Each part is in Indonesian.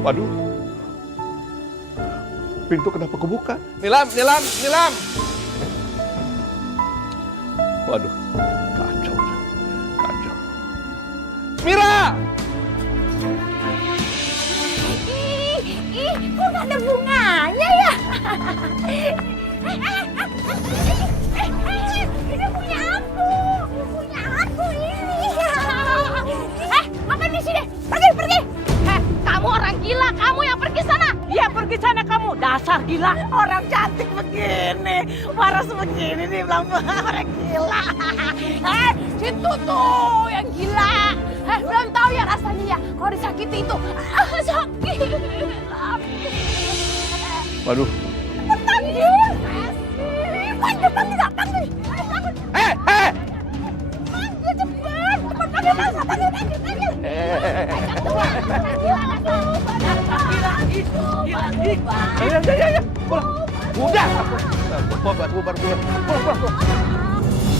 Waduh, pintu kenapa kebuka? Nilam, Nilam, Nilam. Waduh, kacau, kacau. Mira! Kok gak ada bunganya ya? Ini punya aku ini. Ngapain di sini? Pergi. Kamu orang gila, kamu yang pergi sana. Iya pergi sana kamu, dasar gila. Orang cantik begini, waras begini nih bilang orang gila. Situ tuh yang gila. Belum tahu ya rasanya ya, kalau disakiti itu sakit. Waduh. Panggil. Panggil. Panggil cepat. Panggil masa, panggil. Ya, pulang. Udah. Bubar. Pulang.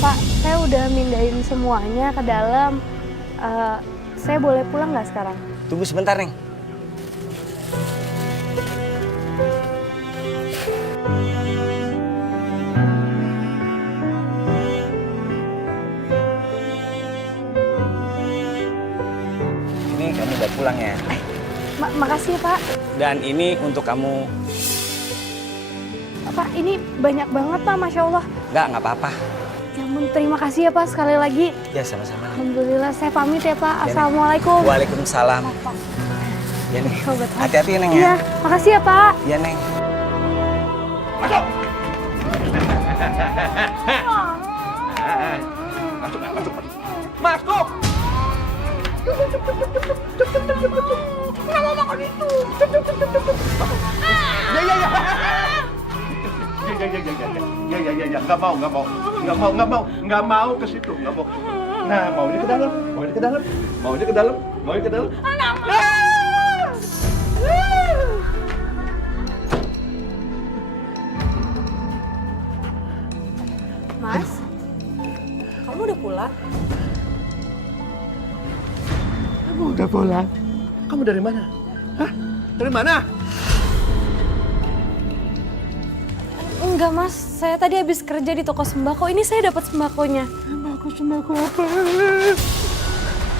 Pak, saya udah mindahin semuanya ke dalam. Saya boleh pulang nggak sekarang? Tunggu sebentar, Neng. Ini kamu udah pulang ya. Makasih ya, Pak. Dan ini untuk kamu. Pak, ini banyak banget, Pak. Masya Allah. Nggak apa-apa. Ya ampun, terima kasih ya, Pak. Sekali lagi. Ya, sama-sama. Alhamdulillah, saya pamit ya, Pak. Assalamualaikum. Waalaikumsalam. Ya, Neng. Hati-hati, Neng, ya. Iya, makasih ya, Pak. Ya, Neng. Masuk. Masuk. Nggak mau makan itu. Ya, nggak mau ke situ, nggak mau. Nah, maunya ke dalam. Mas, kamu udah pulang? Kamu udah pulang? Kamu dari mana? Hah? Dari mana? Enggak, Mas. Saya tadi habis kerja di toko sembako. Ini saya dapat sembakonya. Sembako apa?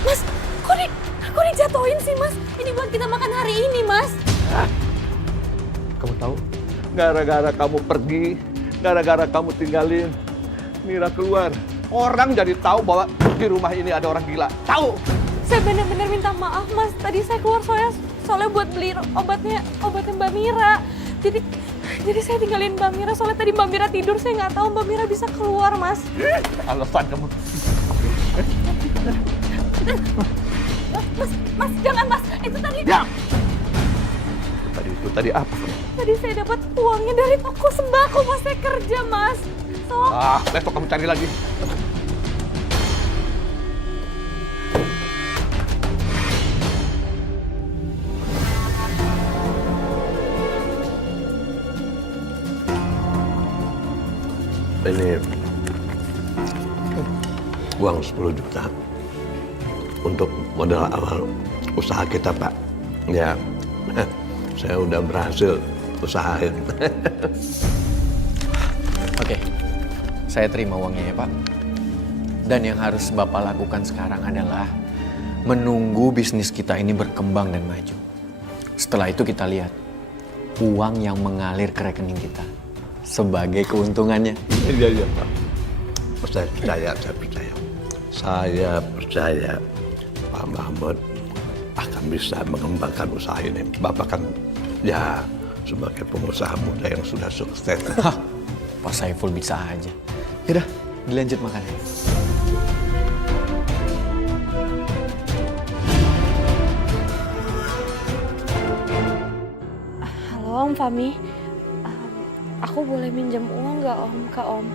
Mas, kok dijatuhin sih, Mas? Ini buat kita makan hari ini, Mas. Kamu tahu? Gara-gara kamu pergi, gara-gara kamu tinggalin Mira keluar, orang jadi tahu bahwa di rumah ini ada orang gila. Tahu? Saya benar-benar minta maaf, Mas. Tadi saya keluar soalnya buat beli obatnya Mbak Mira. Jadi saya tinggalin Mbak Mira, soalnya tadi Mbak Mira tidur, saya nggak tahu Mbak Mira bisa keluar, Mas. Alasan kamu. Mas, jangan, Mas. Itu tadi. Ya. Tadi apa? Tadi saya dapat uangnya dari toko sembako, Mas. Saya kerja, Mas. So. Besok kamu cari lagi. Ini uang 10 juta untuk modal awal usaha kita, Pak. Ya, saya udah berhasil usahain. Oke, saya terima uangnya ya, Pak. Dan yang harus Bapak lakukan sekarang adalah menunggu bisnis kita ini berkembang dan maju. Setelah itu kita lihat uang yang mengalir ke rekening kita sebagai keuntungannya. Iya, Pak. Saya percaya Pak Mahmud akan bisa mengembangkan usaha ini. Bapak kan ya sebagai pengusaha muda yang sudah sukses. Pak Saiful bisa aja. Yaudah, dilanjut makan. Halo, Om Fahmi. Aku boleh minjem uang nggak, Om, ke Om?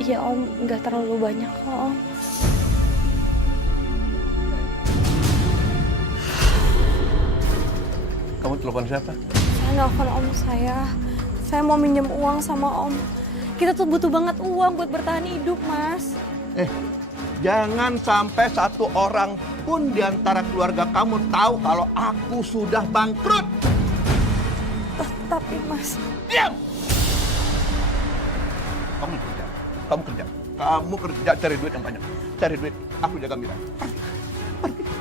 Iya, Om. Nggak terlalu banyak kok, Om. Kamu telepon siapa? Saya nelfon Om saya. Saya mau minjem uang sama Om. Kita tuh butuh banget uang buat bertahan hidup, Mas. Jangan sampai satu orang siapapun di antara keluarga kamu tahu kalau aku sudah bangkrut. Tapi Mas, Diam! Kamu kerja. Kamu kerja cari duit yang banyak. Cari duit. Aku jaga Mira.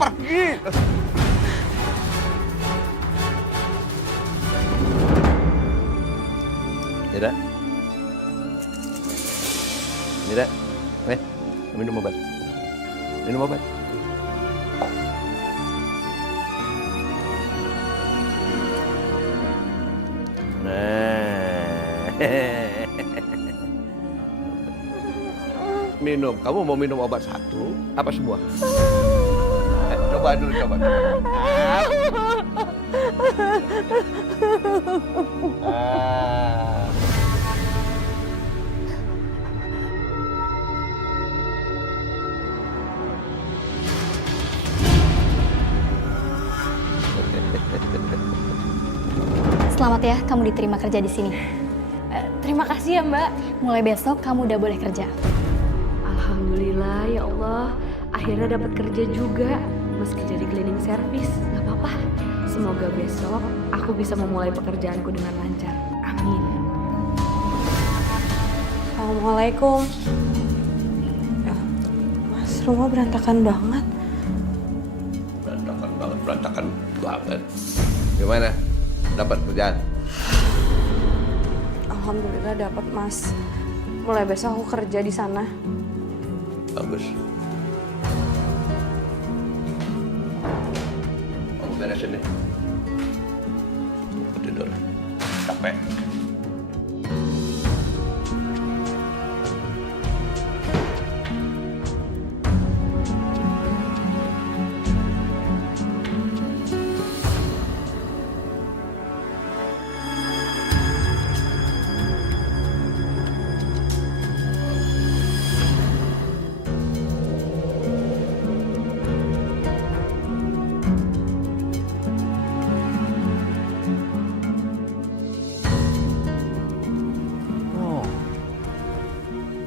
Pergi. Mira. Mira. Minum obat. Minum. Kamu mau minum obat satu apa semua? Coba dulu. Selamat ya, kamu diterima kerja di sini. terima kasih ya Mbak. Mulai besok kamu udah boleh kerja. Alhamdulillah ya Allah, akhirnya dapat kerja juga. Meski jadi cleaning service, nggak apa-apa. Semoga besok aku bisa memulai pekerjaanku dengan lancar. Amin. Assalamualaikum. Ya, Mas, rumah berantakan banget. Berantakan banget. Gimana? Dapat kerjaan? Alhamdulillah dapat Mas. Mulai besok aku kerja di sana. Bagus. Kamu beresin deh. Aku tidur. Capek.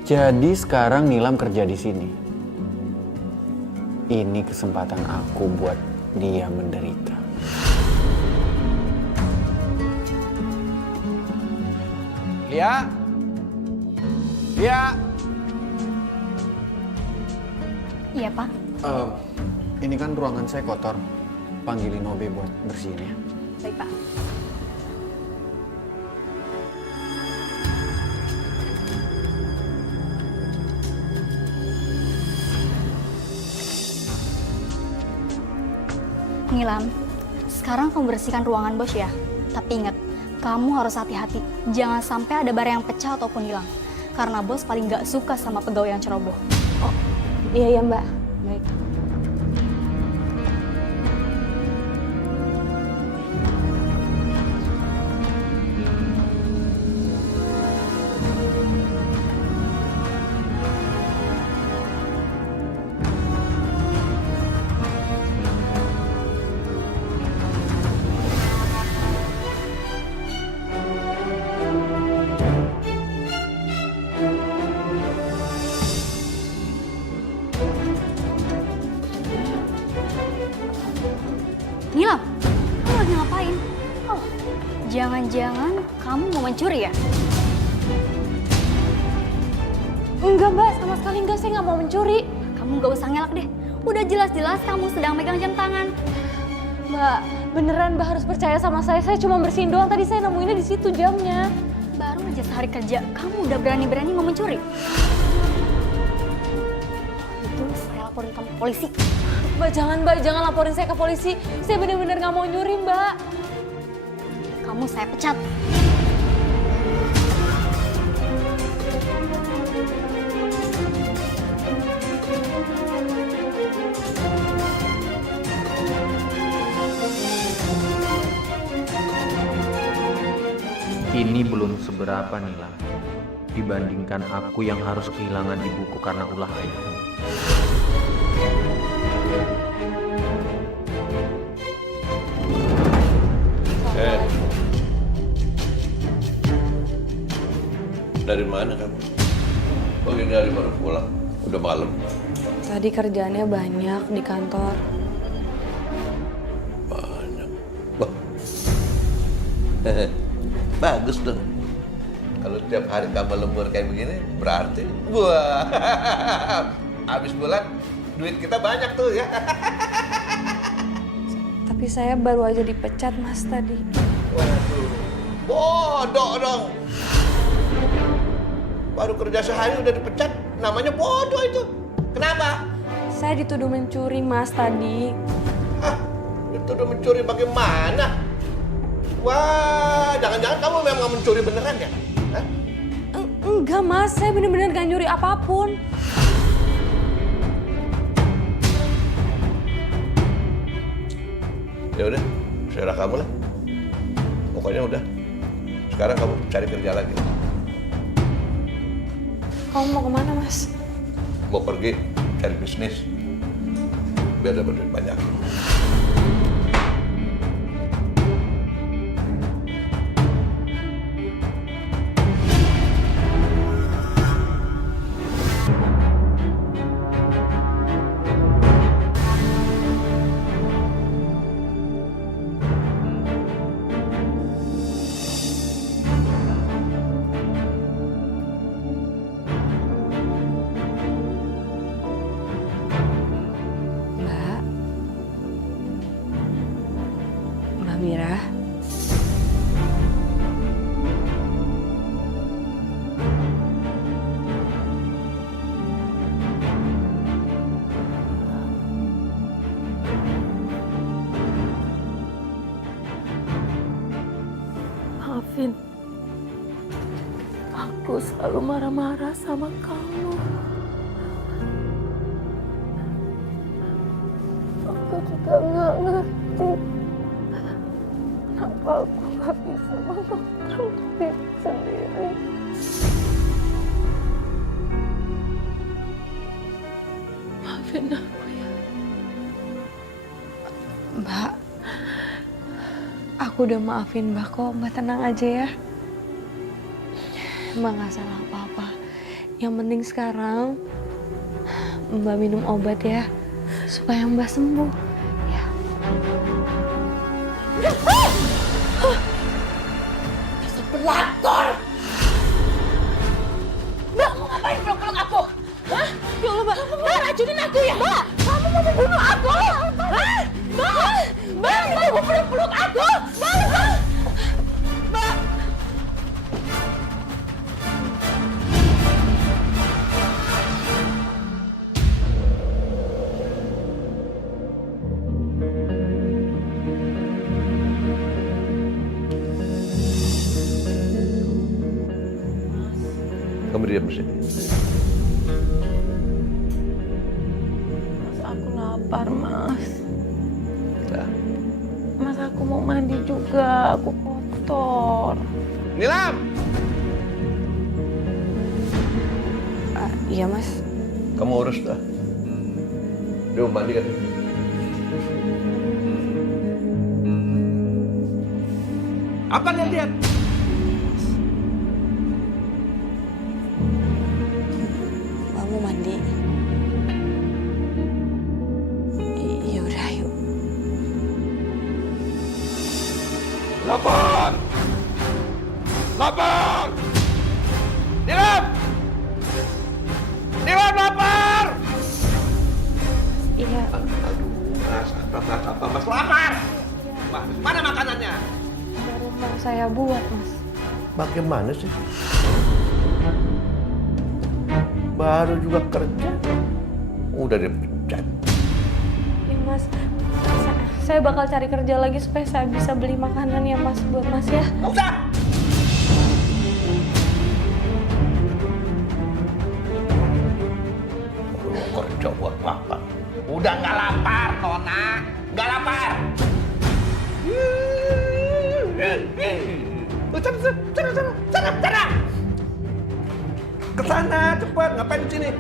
Jadi sekarang Nilam kerja di sini. Ini kesempatan aku buat dia menderita. Lia. Iya, Pak. Ini kan ruangan saya kotor. Panggilin Obe buat bersihin ya. Baik, Pak. Nilam, sekarang kamu bersihkan ruangan bos ya. Tapi ingat, kamu harus hati-hati. Jangan sampai ada barang yang pecah ataupun hilang. Karena bos paling gak suka sama pegawai yang ceroboh. Oh, iya ya Mbak. Baik. Nilam, kamu lagi ngapain? Oh, jangan-jangan kamu mau mencuri ya? Enggak Mbak, sama sekali enggak. Saya nggak mau mencuri. Kamu gak usah ngelak deh. Udah jelas-jelas kamu sedang megang jam tangan. Mbak, beneran Mbak harus percaya sama saya. Saya cuma bersihin doang. Tadi saya nemuinnya di situ jamnya. Baru aja sehari kerja, kamu udah berani-berani mau mencuri. Itu saya laporin kamu ke polisi. Mbak, jangan laporin saya ke polisi. Saya bener-bener nggak mau nyuri, Mbak. Kamu saya pecat. Ini belum seberapa Nilam dibandingkan aku yang harus kehilangan ibuku karena ulah ayahmu. Dari mana kamu? Pagi hari baru pulang. Udah malam. Tadi kerjaannya banyak di kantor. Banyak. Wah. Bagus dong. Kalau tiap hari kamu lembur kayak begini, berarti wah, habis bulan duit kita banyak tuh ya. Tapi saya baru aja dipecat Mas tadi. Waduh, bodoh dong. Baru kerja sehari udah dipecat, namanya bodoh itu. Kenapa? Saya dituduh mencuri Mas tadi. Hah, dituduh mencuri bagaimana? Wah, jangan-jangan kamu memang mencuri beneran ya? Hah? Enggak Mas, saya bener-bener gak nyuri apapun. Ya udah, serah kamu lah. Pokoknya udah. Sekarang kamu cari kerja lagi. Kamu mau kemana Mas? Mau pergi cari bisnis biar dapat duit banyak. Mbak Mira. Maafin, aku selalu marah-marah sama kamu. Aku juga nggak ngerti kenapa aku nggak bisa mengontrol diri sendiri. Maafin aku ya. Mbak, aku udah maafin Mbak kok. Mbak tenang aja ya. Mbak nggak salah apa-apa. Yang penting sekarang Mbak minum obat ya, supaya Mbak sembuh. Ya. Pelakor! Mbak, mau ngapain peluk-peluk aku? Hah? Ya Allah, Mbak. Mbak, racunin aku ya? Mbak, kamu mau membunuh aku? Hah? Mbak, Mbak, kamu mau peluk-peluk aku? Mbak! Mbak! Kamu diam di sini. Mas, aku lapar, Mas. Nah. Mas, aku mau mandi juga. Aku kotor. Nilam! Iya Mas. Kamu urus dah. Dia mau mandi kan? Apa lihat? Mbak mau mandi. Ya udah, yuk. Lapar! Lapar! Nilam! Nilam lapar! Iya. Mas lapar! Mas, mana makanannya? Baru mau saya buat Mas. Bagaimana sih? Baru juga kerja, udah dipecat. Ya Mas, saya bakal cari kerja lagi supaya saya bisa beli makanan ya Mas buat Mas ya. Nggak usah! Kerja buat apa? Udah nggak lapar, Nona. Nggak lapar. Sana. Ke sana, cepat. Ngapain di sini?